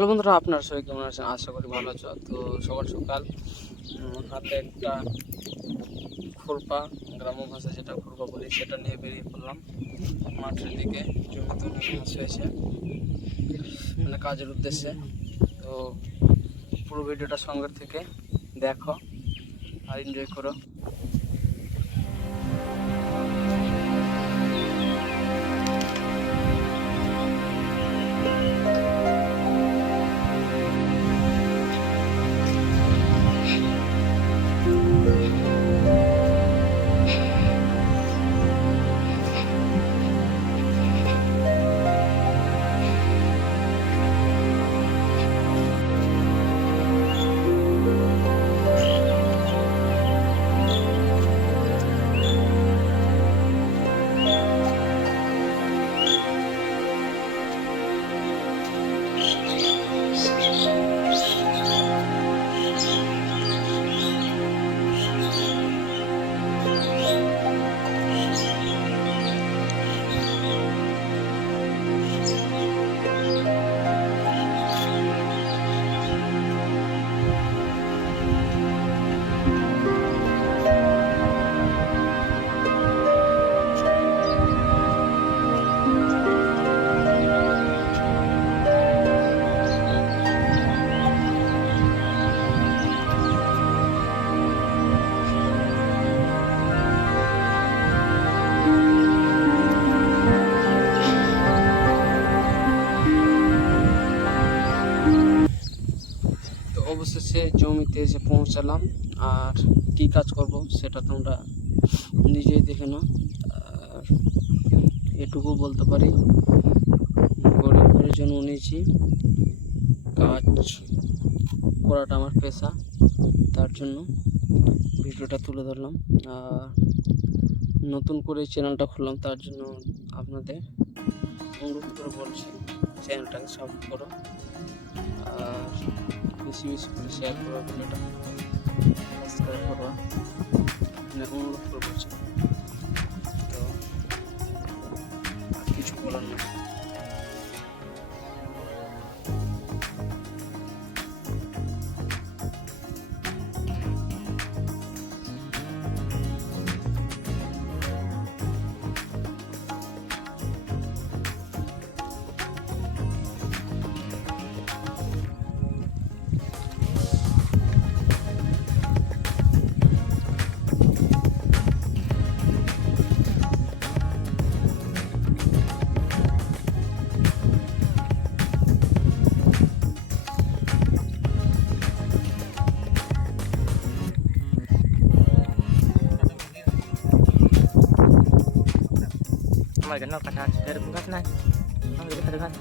Hello বন্ধুরা, আপনারা সবাই কেমন আছেন? আশা করি ভালো আছো। তো সকাল সকাল হাতে একটা খোরপা, গ্রাম্য ভাষায় যেটা খোরপা বলি, সেটা নিয়ে বেরিয়ে পড়লাম মাঠের দিকে। জমিতে অনেক ঘাস হয়েছে, মানে কাজের উদ্দেশ্যে। তো পুরো ভিডিওটা সঙ্গে থেকে দেখো আর এনজয় করো। তো অবশেষে জমিতে এসে পৌঁছালাম, আর কী কাজ করব সেটা তোমরা নিজেই দেখে নাও। আর এটুকু বলতে পারি, গরিবের জন্য নিয়েছি, কাজ করাটা আমার পেশা, তার জন্য ভিডিওটা তুলে ধরলাম। আর নতুন করে চ্যানেলটা খুললাম, তার জন্য আপনাদের অনুরোধ করে বলছি চ্যানেলটাকে সাপোর্ট করো আর বেশি বেশি করে শেয়ার করো, ভিডিওটা সাবস্ক্রাইব করো, মানে অনুরোধ করে বলছি। তো আর কিছু বলার নেই। Mày cái nào cả thằng, để được không cắt này, không được cái thằng